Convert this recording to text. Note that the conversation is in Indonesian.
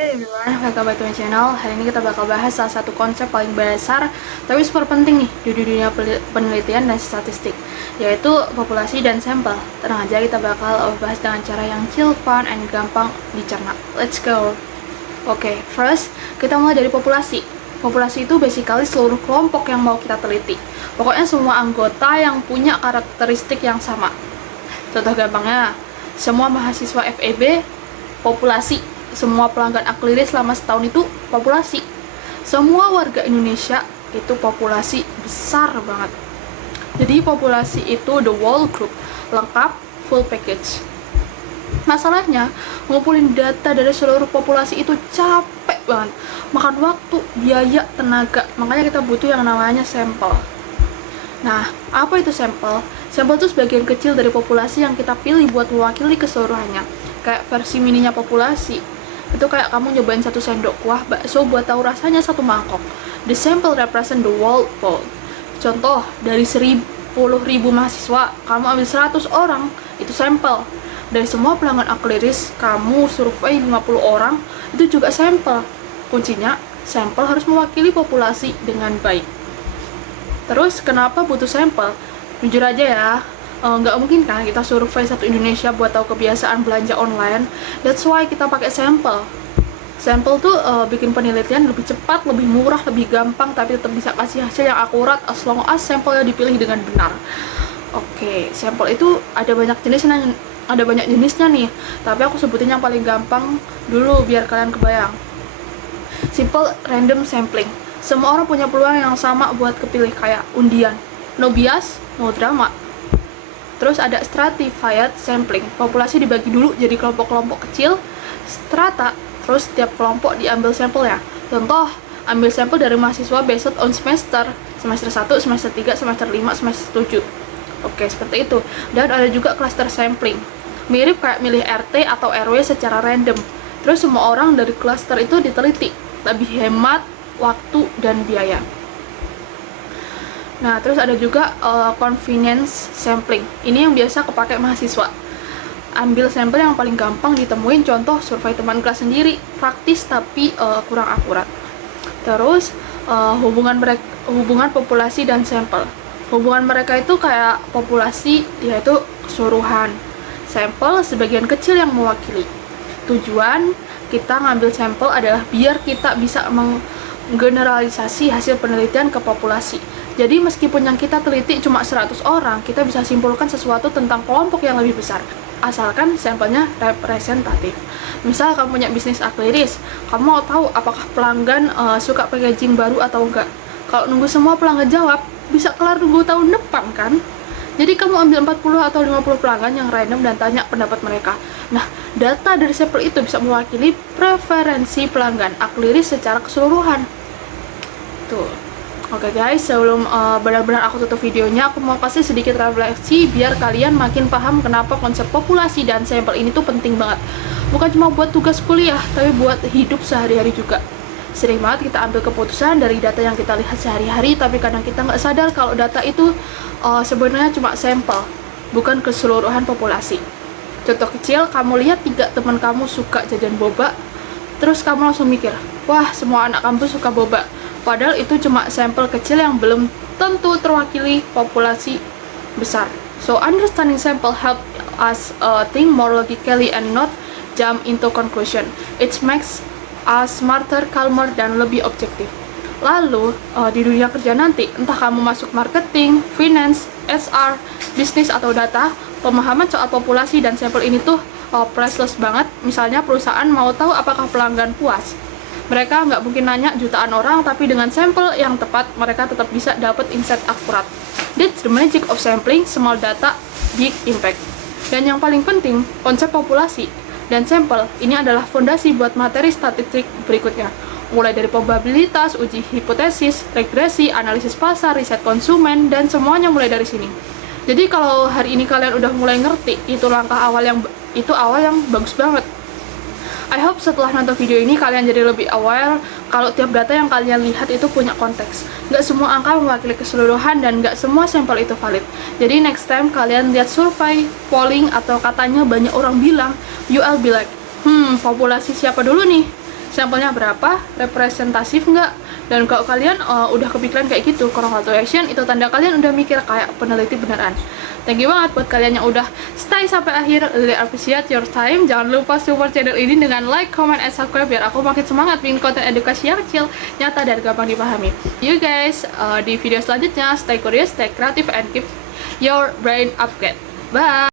Hey everyone, welcome back to my channel. Hari ini kita bakal bahas salah satu konsep paling dasar tapi super penting nih di dunia penelitian dan statistik, yaitu populasi dan sampel. Tenang aja, kita bakal bahas dengan cara yang chill, fun, and gampang dicerna. Let's go. Oke, first kita mulai dari populasi. Populasi itu basically seluruh kelompok yang mau kita teliti. Pokoknya semua anggota yang punya karakteristik yang sama. Contoh gampangnya, semua mahasiswa FEB populasi, semua pelanggan Akliris selama setahun itu populasi, semua warga Indonesia itu populasi besar banget. Jadi populasi itu the whole group, lengkap, full package. Masalahnya, ngumpulin data dari seluruh populasi itu capek banget, makan waktu, biaya, tenaga. Makanya kita butuh yang namanya sampel. Nah, apa itu sampel? Sampel itu sebagian kecil dari populasi yang kita pilih buat mewakili keseluruhannya. Kayak versi mininya populasi. Itu kayak kamu nyobain satu sendok kuah bakso buat tahu rasanya satu mangkok. The sample represent the whole pool. Contoh, dari 10.000 mahasiswa, kamu ambil 100 orang, itu sampel. Dari semua pelanggan Akliris, kamu survei 50 orang, itu juga sampel. Kuncinya, sampel harus mewakili populasi dengan baik. Terus kenapa butuh sampel? Jujur aja ya, nggak mungkin kan kita survei satu Indonesia buat tahu kebiasaan belanja online. That's why kita pakai sampel. Sampel tuh bikin penelitian lebih cepat, lebih murah, lebih gampang, tapi tetap bisa kasih hasil yang akurat as long as sampelnya dipilih dengan benar. Oke, sampel itu ada banyak jenisnya nih, tapi aku sebutin yang paling gampang dulu biar kalian kebayang. Simple random sampling. Semua orang punya peluang yang sama buat kepilih, kayak undian. No bias, no drama. Terus ada stratified sampling. Populasi dibagi dulu jadi kelompok-kelompok kecil, strata, terus setiap kelompok diambil sampelnya. Contoh, ambil sampel dari mahasiswa based on semester 1, semester 3, semester 5, semester 7. Oke, seperti itu. Dan ada juga cluster sampling. Mirip kayak milih RT atau RW secara random. Terus semua orang dari cluster itu diteliti. Lebih hemat waktu dan biaya. Nah, terus ada juga convenience sampling. Ini yang biasa kepake mahasiswa. Ambil sampel yang paling gampang ditemuin, contoh survei teman kelas sendiri, praktis tapi kurang akurat. Terus hubungan populasi dan sampel. Hubungan mereka itu kayak populasi yaitu keseluruhan, sampel sebagian kecil yang mewakili. Tujuan kita ngambil sampel adalah biar kita bisa generalisasi hasil penelitian ke populasi. Jadi meskipun yang kita teliti cuma 100 orang, kita bisa simpulkan sesuatu tentang kelompok yang lebih besar, asalkan sampelnya representatif. Misal kamu punya bisnis Akliris, kamu mau tahu apakah pelanggan suka packaging baru atau enggak. Kalau nunggu semua pelanggan jawab, bisa kelar nunggu tahun depan kan? Jadi kamu ambil 40 atau 50 pelanggan yang random dan tanya pendapat mereka. Nah, data dari sampel itu bisa mewakili preferensi pelanggan Akliris secara keseluruhan. Tuh. Oke guys, sebelum benar-benar aku tutup videonya, aku mau kasih sedikit refleksi biar kalian makin paham kenapa konsep populasi dan sampel ini tuh penting banget. Bukan cuma buat tugas kuliah, tapi buat hidup sehari-hari juga. Sering banget kita ambil keputusan dari data yang kita lihat sehari-hari, tapi kadang kita nggak sadar kalau data itu sebenarnya cuma sampel, bukan keseluruhan populasi. Contoh kecil, kamu lihat 3 teman kamu suka jajan boba, terus kamu langsung mikir, wah semua anak kampus suka boba. Padahal itu cuma sampel kecil yang belum tentu terwakili populasi besar. So understanding sample help us think more logically and not jump into conclusion. It makes us smarter, calmer, dan lebih objektif. Lalu di dunia kerja nanti, entah kamu masuk marketing, finance, HR, bisnis atau data, pemahaman soal populasi dan sampel ini tuh priceless banget. Misalnya perusahaan mau tahu apakah pelanggan puas, mereka nggak mungkin nanya jutaan orang, tapi dengan sampel yang tepat, mereka tetap bisa dapat insight akurat. That's the magic of sampling, small data, big impact. Dan yang paling penting, konsep populasi dan sampel ini adalah fondasi buat materi statistik berikutnya. Mulai dari probabilitas, uji hipotesis, regresi, analisis pasar, riset konsumen, dan semuanya mulai dari sini. Jadi kalau hari ini kalian udah mulai ngerti, itu awal yang bagus banget. I hope setelah nonton video ini kalian jadi lebih aware kalau tiap data yang kalian lihat itu punya konteks. Nggak semua angka mewakili keseluruhan dan nggak semua sampel itu valid. Jadi next time kalian lihat survei, polling, atau katanya banyak orang bilang, you will be like, populasi siapa dulu nih? sampelnya berapa, representatif nggak. Dan kalau kalian udah kepikiran kayak gitu, congratulations, itu tanda kalian udah mikir kayak peneliti beneran. Thank you banget buat kalian yang udah stay sampai akhir. Really appreciate your time. Jangan lupa support channel ini dengan like, comment, and subscribe biar aku makin semangat bikin konten edukasi yang kecil, nyata, dan gampang dipahami. You guys, di video selanjutnya, stay curious, stay creative, and keep your brain upgrade. Bye!